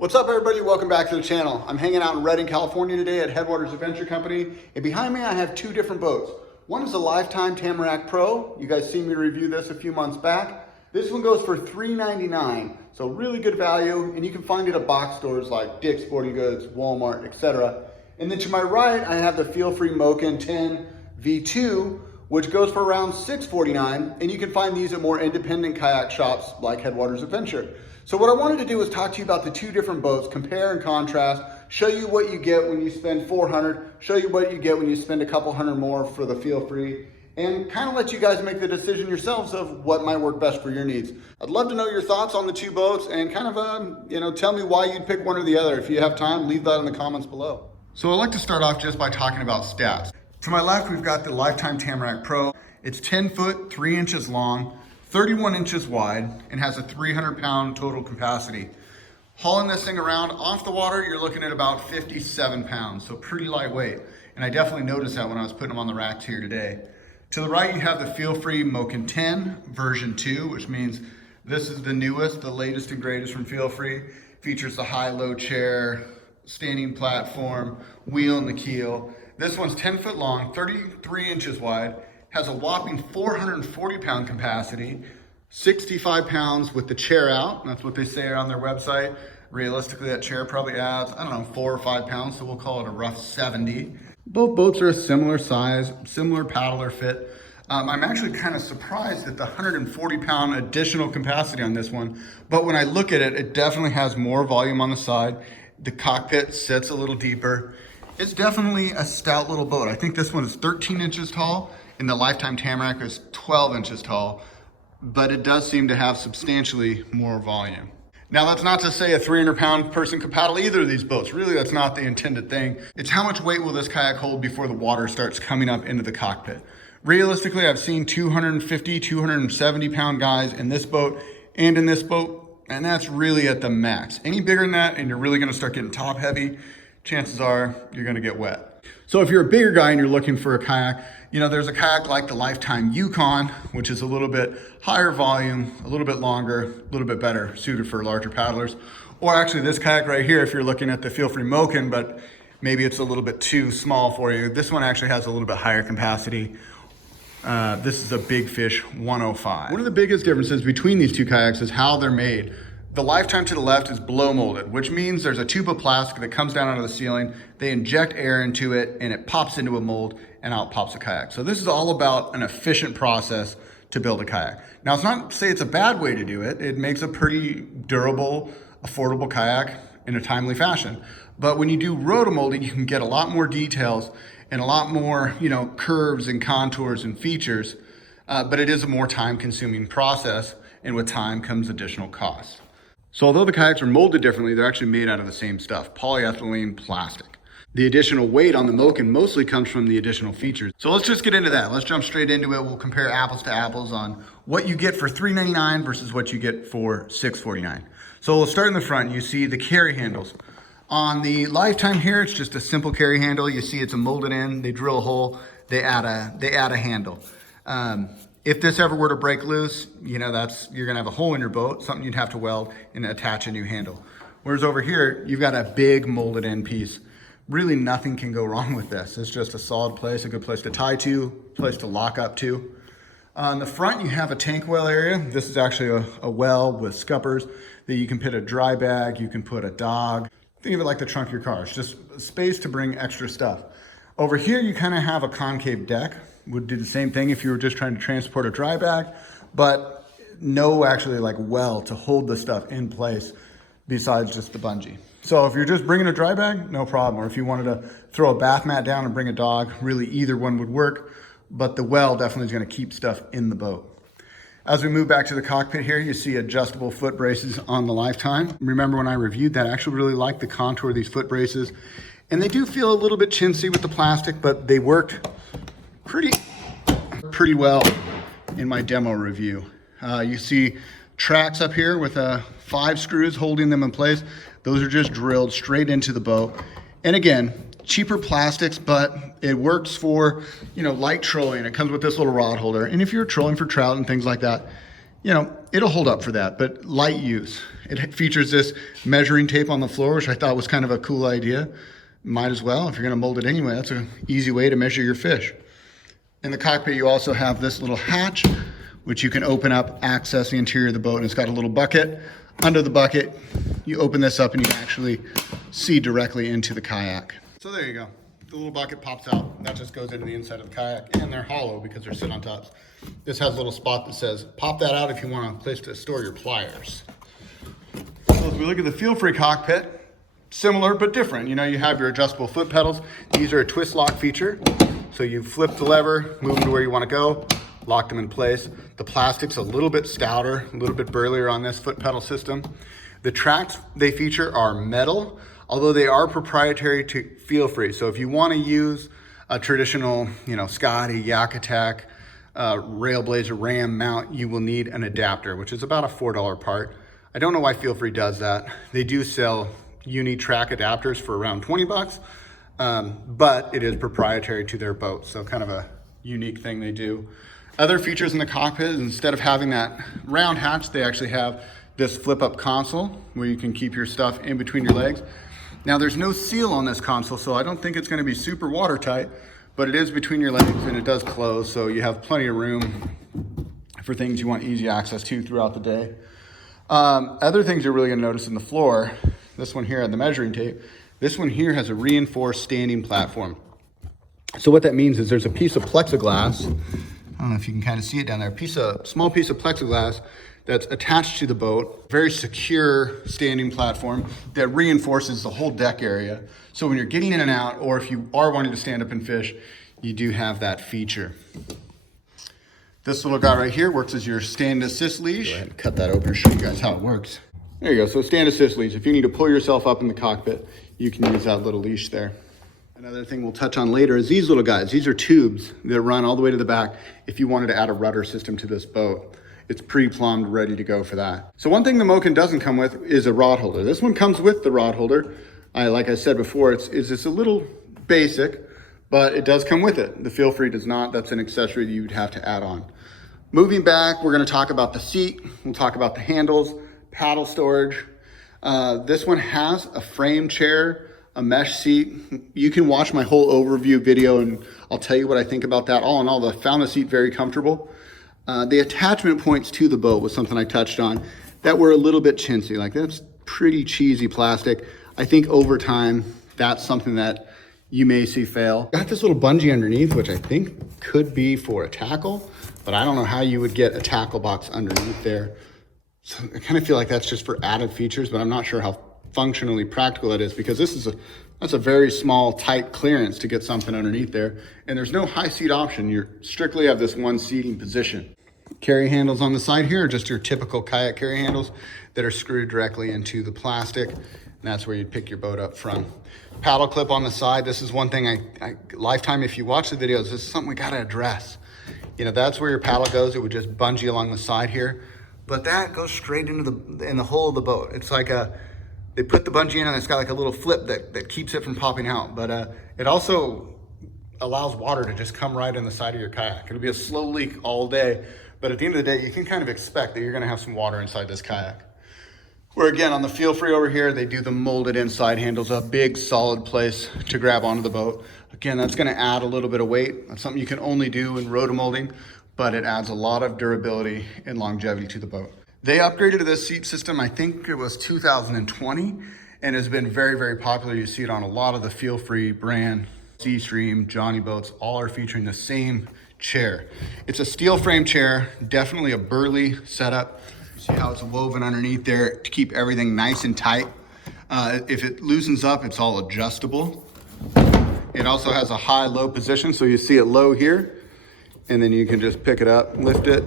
What's up, everybody? Welcome back to the channel. I'm hanging out in Redding, California today at Headwaters Adventure Company, and behind me I have two different boats. One is a Lifetime Tamarack Pro. You guys seen me review this a few months back. This one goes for $399, so really good value, and you can find it at box stores like Dick's Sporting Goods, Walmart, etc. And then to my right, I have the Feel Free Moken 10 V2, which goes for around $649, and you can find these at more independent kayak shops like Headwaters Adventure. So what I wanted to do is talk to you about the two different boats, compare and contrast, show you what you get when you spend $400, show you what you get when you spend a couple hundred more for the Feel Free, and kind of let you guys make the decision yourselves of what might work best for your needs. I'd love to know your thoughts on the two boats and kind of, tell me why you'd pick one or the other. If you have time, leave that in the comments below. So I'd like to start off just by talking about stats. To my left, we've got the Lifetime Tamarack Pro. It's 10 foot, 3 inches long, 31 inches wide, and has a 300-pound total capacity. Hauling this thing around off the water, you're looking at about 57 pounds, so pretty lightweight. And I definitely noticed that when I was putting them on the racks here today. To the right, you have the Feel Free Moken 10 version 2, which means this is the newest, the latest and greatest from Feel Free. Features the high-low chair, standing platform, wheel in the keel. This one's 10 foot long, 33 inches wide, has a whopping 440-pound capacity, 65 pounds with the chair out. That's what they say on their website. Realistically, that chair probably adds, 4 or 5 pounds, so we'll call it a rough 70. Both boats are a similar size, similar paddler fit. I'm actually kind of surprised at the 140-pound additional capacity on this one, but when I look at it, it definitely has more volume on the side. The cockpit sits a little deeper. It's definitely a stout little boat. I think this one is 13 inches tall, and the Lifetime Tamarack is 12 inches tall, but it does seem to have substantially more volume. Now, that's not to say a 300-pound person could paddle either of these boats. Really, that's not the intended thing. It's how much weight will this kayak hold before the water starts coming up into the cockpit. Realistically, I've seen 250, 270-pound guys in this boat and in this boat, and that's really at the max. Any bigger than that, and you're really gonna start getting top heavy, chances are you're gonna get wet. So if you're a bigger guy and you're looking for a kayak, there's a kayak like the Lifetime Yukon, which is a little bit higher volume, a little bit longer, a little bit better suited for larger paddlers. Or actually this kayak right here, if you're looking at the Feel Free Moken, but maybe it's a little bit too small for you. This one actually has a little bit higher capacity. This is a Big Fish 105. One of the biggest differences between these two kayaks is how they're made. The Lifetime to the left is blow molded, which means there's a tube of plastic that comes down out of the ceiling. They inject air into it and it pops into a mold and out pops a kayak. So this is all about an efficient process to build a kayak. Now, it's not to say it's a bad way to do it. It makes a pretty durable, affordable kayak in a timely fashion. But when you do rotomolding, you can get a lot more details and a lot more, curves and contours and features. But it is a more time-consuming process, and with time comes additional costs. So although the kayaks are molded differently, they're actually made out of the same stuff, polyethylene plastic. The additional weight on the Moken mostly comes from the additional features. So let's just get into that. Let's jump straight into it. We'll compare apples to apples on what you get for $399 versus what you get for $649. So we'll start in the front. You see the carry handles. On the Lifetime here, it's just a simple carry handle. You see it's a molded in, they drill a hole, they add a handle. If this ever were to break loose, you're gonna have a hole in your boat, something you'd have to weld and attach a new handle. Whereas over here, you've got a big molded in piece. Really nothing can go wrong with this. It's just a solid place, a good place to tie to, place to lock up to. On the front, you have a tank well area. This is actually a well with scuppers that you can put a dry bag, you can put a dog. Think of it like the trunk of your car. It's just space to bring extra stuff. Over here, you kind of have a concave deck. Would do the same thing if you were just trying to transport a dry bag, but no actually well to hold the stuff in place besides just the bungee. So if you're just bringing a dry bag, no problem. Or if you wanted to throw a bath mat down and bring a dog, really either one would work, but the well definitely is gonna keep stuff in the boat. As we move back to the cockpit here, you see adjustable foot braces on the Lifetime. Remember when I reviewed that, I actually really like the contour of these foot braces. And they do feel a little bit chintzy with the plastic, but they worked pretty well in my demo review. You see tracks up here with 5 screws holding them in place. Those are just drilled straight into the boat. And again, cheaper plastics, but it works for, light trolling. It comes with this little rod holder. And if you're trolling for trout and things like that, you know, it'll hold up for that, but light use. It features this measuring tape on the floor, which I thought was kind of a cool idea. Might as well, if you're gonna mold it anyway, that's an easy way to measure your fish. In the cockpit, you also have this little hatch, which you can open up, access the interior of the boat, and it's got a little bucket. Under the bucket, you open this up and you can actually see directly into the kayak. So there you go. The little bucket pops out. That just goes into the inside of the kayak, and they're hollow because they're sit on tops. This has a little spot that says, pop that out if you want a place to store your pliers. So as we look at the feel-free cockpit, similar but different. You know, you have your adjustable foot pedals. These are a twist lock feature. So you flip the lever, move them to where you want to go, lock them in place. The plastic's a little bit stouter, a little bit burlier on this foot pedal system. The tracks they feature are metal, although they are proprietary to feel-free. So if you want to use a traditional, you know, Scotty, Yak Attack, Railblazer, Ram mount, you will need an adapter, which is about a $4 part. I don't know why Feel-Free does that. They do sell uni-track adapters for around 20 bucks, but it is proprietary to their boat, so kind of a unique thing they do. Other features in the cockpit, instead of having that round hatch, they actually have this flip-up console where you can keep your stuff in between your legs. Now there's no seal on this console, so I don't think it's gonna be super watertight, but it is between your legs and it does close, so you have plenty of room for things you want easy access to throughout the day. Other things you're really gonna notice in the floor, this one here on the measuring tape, this one here has a reinforced standing platform. So what that means is there's a piece of plexiglass, I don't know if you can kind of see it down there, small piece of plexiglass that's attached to the boat, very secure standing platform that reinforces the whole deck area. So when you're getting in and out, or if you are wanting to stand up and fish, you do have that feature. This little guy right here works as your stand assist leash. Go ahead and cut that open and show you guys how it works. There you go, so stand assist leash. If you need to pull yourself up in the cockpit, you can use that little leash there. Another thing we'll touch on later is these little guys. These are tubes that run all the way to the back if you wanted to add a rudder system to this boat. It's pre-plumbed, ready to go for that. So one thing the Moken doesn't come with is a rod holder. This one comes with the rod holder. Like I said before, it's a little basic, but it does come with it. The Feel-Free does not. That's an accessory that you'd have to add on. Moving back, we're gonna talk about the seat. We'll talk about the handles, paddle storage. This one has a frame chair, a mesh seat. You can watch my whole overview video and I'll tell you what I think about that. All in all, I found the seat very comfortable. The attachment points to the boat was something I touched on that were a little bit chintzy. Like that's pretty cheesy plastic. I think over time, that's something that you may see fail. Got this little bungee underneath, which I think could be for a tackle, but I don't know how you would get a tackle box underneath there. So I kind of feel like that's just for added features, but I'm not sure how functionally practical it is because that's a very small, tight clearance to get something underneath there. And there's no high seat option. You strictly have this one seating position. Carry handles on the side here are just your typical kayak carry handles that are screwed directly into the plastic. And that's where you'd pick your boat up from. Paddle clip on the side. This is one thing I lifetime, if you watch the videos, this is something we gotta address. You know, that's where your paddle goes. It would just bungee along the side here. But that goes straight into the hull of the boat. It's like they put the bungee in and it's got like a little flip that keeps it from popping out. But it also allows water to just come right in the side of your kayak. It'll be a slow leak all day. But at the end of the day, you can kind of expect that you're gonna have some water inside this kayak. Where again, on the Feel-Free over here, they do the molded inside handles, a big solid place to grab onto the boat. Again, that's gonna add a little bit of weight. That's something you can only do in rotomolding, but it adds a lot of durability and longevity to the boat. They upgraded to this seat system, I think it was 2020, and has been very, very popular. You see it on a lot of the Feel-Free brand, C-Stream, Johnny boats, all are featuring the same chair. It's a steel frame chair, definitely a burly setup. See how it's woven underneath there to keep everything nice and tight. If it loosens up, it's all adjustable. It also has a high-low position, so you see it low here, and then you can just pick it up, lift it,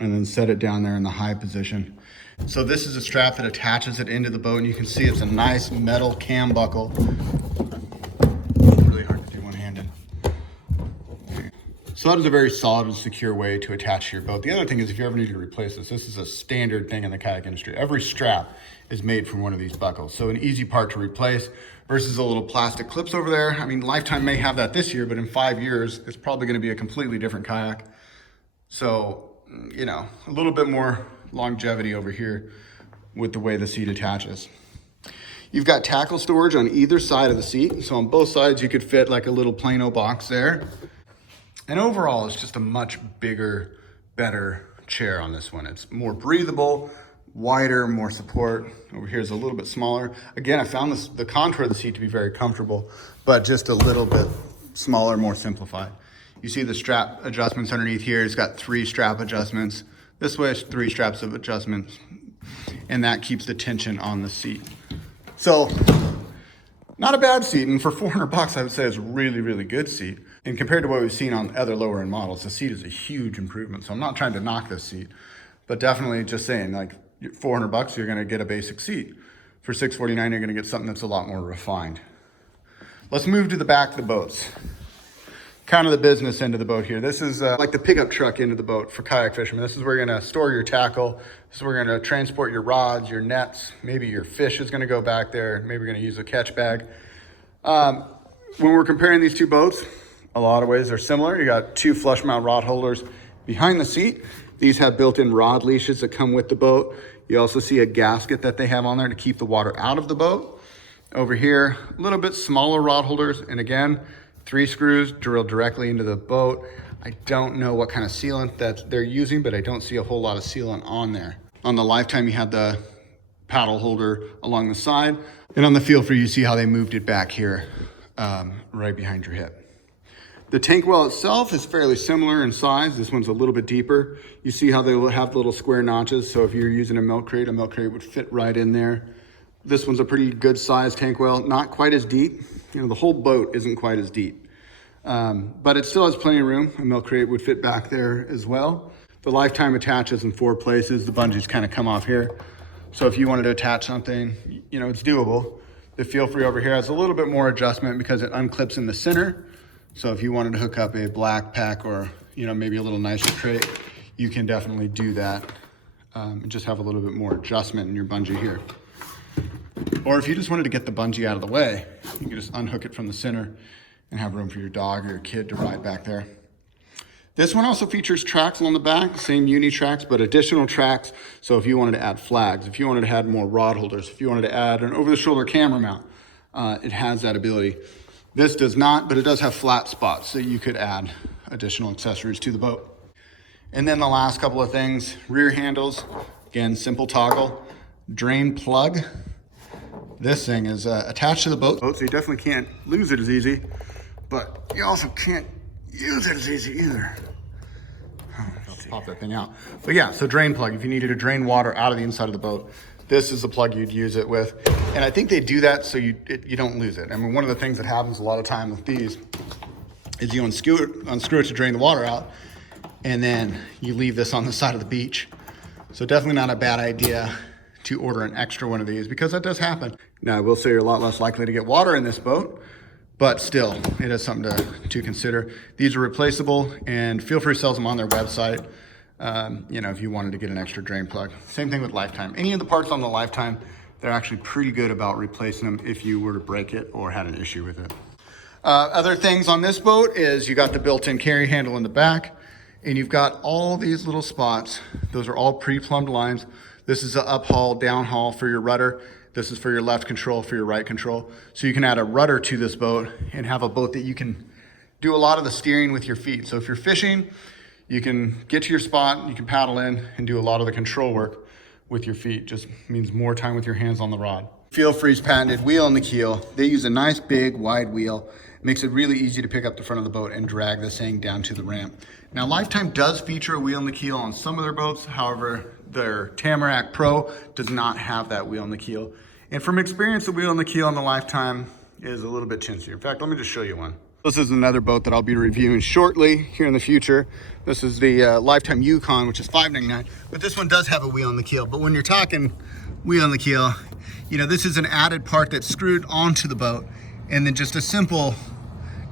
and then set it down there in the high position. So this is a strap that attaches it into the boat, and you can see it's a nice metal cam buckle. Really hard to do one-handed. So that is a very solid and secure way to attach to your boat. The other thing is if you ever need to replace this is a standard thing in the kayak industry. Every strap is made from one of these buckles. So an easy part to replace versus the little plastic clips over there. I mean, Lifetime may have that this year, but in 5 years, it's probably gonna be a completely different kayak. So you know, a little bit more longevity over here with the way the seat attaches. You've got tackle storage on either side of the seat. So on both sides, you could fit like a little Plano box there. And overall, it's just a much bigger, better chair on this one. It's more breathable, wider, more support. Over here is a little bit smaller. Again, I found the contour of the seat to be very comfortable, but just a little bit smaller, more simplified. You see the strap adjustments underneath here. It's got 3 strap adjustments. This way it's 3 straps of adjustments, and that keeps the tension on the seat. So not a bad seat, and for $400 I would say it's a really, really good seat. And compared to what we've seen on other lower end models, the seat is a huge improvement. So I'm not trying to knock this seat, but definitely just saying, like, $400 you're gonna get a basic seat. For $649 you're gonna get something that's a lot more refined. Let's move to the back of the boats. Kind of the business end of the boat here. This is like the pickup truck end of the boat for kayak fishermen. This is where you're gonna store your tackle. This is where you're gonna transport your rods, your nets. Maybe your fish is gonna go back there. Maybe you're gonna use a catch bag. When we're comparing these two boats, a lot of ways they're similar. You got 2 flush mount rod holders behind the seat. These have built-in rod leashes that come with the boat. You also see a gasket that they have on there to keep the water out of the boat. Over here, a little bit smaller rod holders. And again, 3 screws drilled directly into the boat. I don't know what kind of sealant that they're using, but I don't see a whole lot of sealant on there. On the Lifetime, you had the paddle holder along the side. And on the Feel Free, you see how they moved it back here, right behind your hip. The tank well itself is fairly similar in size. This one's a little bit deeper. You see how they will have little square notches. So if you're using a milk crate would fit right in there. This one's a pretty good size tank well, not quite as deep. You know, the whole boat isn't quite as deep, but it still has plenty of room. A milk crate would fit back there as well. The Lifetime attaches in 4 places. The bungees kind of come off here. So if you wanted to attach something, you know, it's doable. The Feel Free over here has a little bit more adjustment because it unclips in the center. So if you wanted to hook up a black pack or, you know, maybe a little nicer crate, you can definitely do that. And just have a little bit more adjustment in your bungee here. Or if you just wanted to get the bungee out of the way, you can just unhook it from the center and have room for your dog or your kid to ride back there. This one also features tracks on the back, same uni tracks, but additional tracks. So if you wanted to add flags, if you wanted to add more rod holders, if you wanted to add an over-the-shoulder camera mount, it has that ability. This does not, but it does have flat spots, so you could add additional accessories to the boat. And then the last couple of things, rear handles, again, simple toggle, drain plug. This thing is attached to the boat, so you definitely can't lose it as easy, but you also can't use it as easy either. Let's pop that thing out. But yeah, so drain plug, if you needed to drain water out of the inside of the boat, this is the plug you'd use it with. And I think they do that so you don't lose it. I mean, one of the things that happens a lot of time with these is you unscrew it to drain the water out, and then you leave this on the side of the beach. So definitely not a bad idea to order an extra one of these, because that does happen. Now, I will say you're a lot less likely to get water in this boat, but still, it is something to consider. These are replaceable, and Feel Free sells them on their website, you know, if you wanted to get an extra drain plug. Same thing with Lifetime. Any of the parts on the Lifetime, they're actually pretty good about replacing them if you were to break it or had an issue with it. Other things on this boat is you got the built-in carry handle in the back, and you've got all these little spots. Those are all pre-plumbed lines. This is an uphaul, downhaul for your rudder. This is for your left control, for your right control. So you can add a rudder to this boat and have a boat that you can do a lot of the steering with your feet. So if you're fishing, you can get to your spot, you can paddle in and do a lot of the control work with your feet. Just means more time with your hands on the rod. Feel Free's patented wheel on the keel. They use a nice big wide wheel. It makes it really easy to pick up the front of the boat and drag this thing down to the ramp. Now, Lifetime does feature a wheel on the keel on some of their boats. However, their Tamarack Pro does not have that wheel on the keel. And from experience, the wheel on the keel on the Lifetime is a little bit chintzier. In fact, let me just show you one. This is another boat that I'll be reviewing shortly here in the future. This is the Lifetime Yukon, which is $599, but this one does have a wheel on the keel. But when you're talking wheel on the keel, you know, this is an added part that's screwed onto the boat, and then just a simple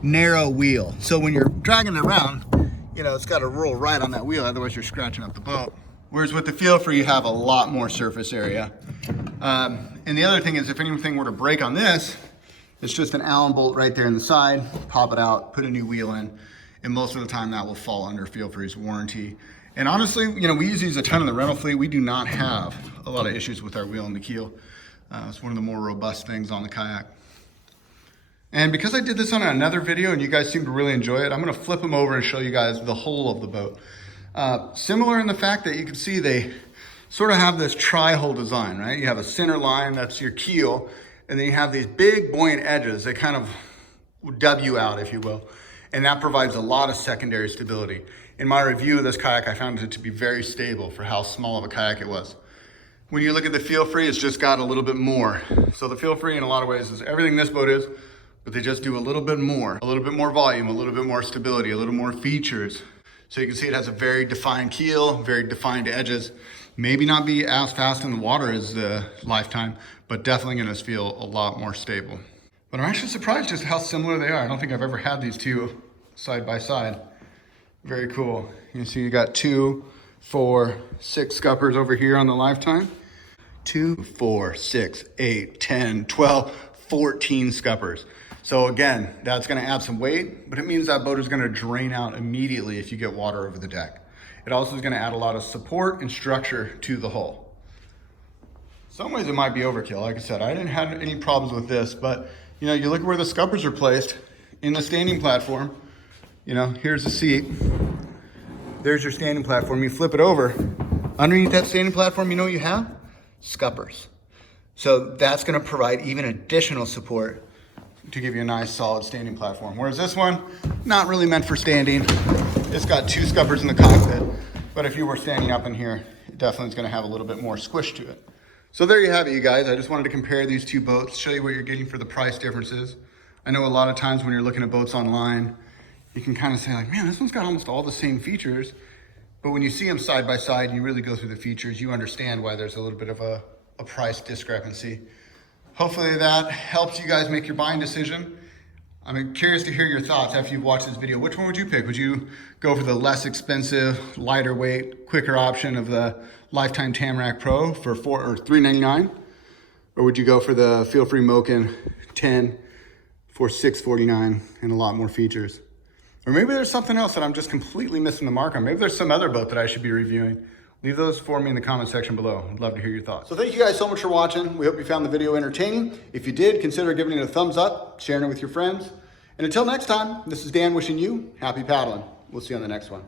narrow wheel. So when you're dragging it around, you know, it's got to roll right on that wheel, otherwise you're scratching up the boat. Whereas with the Feel Free, you have a lot more surface area. And the other thing is, if anything were to break on this, it's just an Allen bolt right there in the side, pop it out, put a new wheel in, and most of the time that will fall under Feel Free's warranty. And honestly, you know, we use these a ton in the rental fleet. We do not have a lot of issues with our wheel and the keel. It's one of the more robust things on the kayak. And because I did this on another video and you guys seem to really enjoy it, I'm gonna flip them over and show you guys the whole of the boat. Similar in the fact that you can see they sort of have this tri-hull design, right? You have a center line, that's your keel, and then you have these big buoyant edges. They kind of W out, if you will. And that provides a lot of secondary stability. In my review of this kayak, I found it to be very stable for how small of a kayak it was. When you look at the feel free, it's just got a little bit more. So the feel free in a lot of ways is everything this boat is, but they just do a little bit more volume, a little bit more stability, a little more features. So you can see it has a very defined keel, very defined edges. Maybe not be as fast in the water as the Lifetime, but definitely gonna feel a lot more stable. But I'm actually surprised just how similar they are. I don't think I've ever had these two side by side. Very cool. You see you got 2, 4, 6 scuppers over here on the Lifetime. 2, 4, 6, 8, 10, 12, 14 scuppers. So again, that's gonna add some weight, but it means that boat is gonna drain out immediately if you get water over the deck. It also is gonna add a lot of support and structure to the hull. Some ways it might be overkill. Like I said, I didn't have any problems with this, but you know, you look at where the scuppers are placed in the standing platform. You know, here's the seat. There's your standing platform. You flip it over. Underneath that standing platform, you know what you have? Scuppers. So that's gonna provide even additional support to give you a nice solid standing platform. Whereas this one, not really meant for standing. It's got 2 scuppers in the cockpit, but if you were standing up in here, it definitely is gonna have a little bit more squish to it. So there you have it, you guys. I just wanted to compare these two boats, show you what you're getting for the price differences. I know a lot of times when you're looking at boats online, you can kind of say like, man, this one's got almost all the same features. But when you see them side by side, you really go through the features, you understand why there's a little bit of a price discrepancy. Hopefully that helps you guys make your buying decision. I'm curious to hear your thoughts after you've watched this video. Which one would you pick? Would you go for the less expensive, lighter weight, quicker option of the Lifetime Tamarack Pro for $399? Or would you go for the Feel Free Moken 10 for $649 and a lot more features? Or maybe there's something else that I'm just completely missing the mark on. Maybe there's some other boat that I should be reviewing. Leave those for me in the comment section below. I'd love to hear your thoughts. So thank you guys so much for watching. We hope you found the video entertaining. If you did, consider giving it a thumbs up, sharing it with your friends. And until next time, this is Dan wishing you happy paddling. We'll see you on the next one.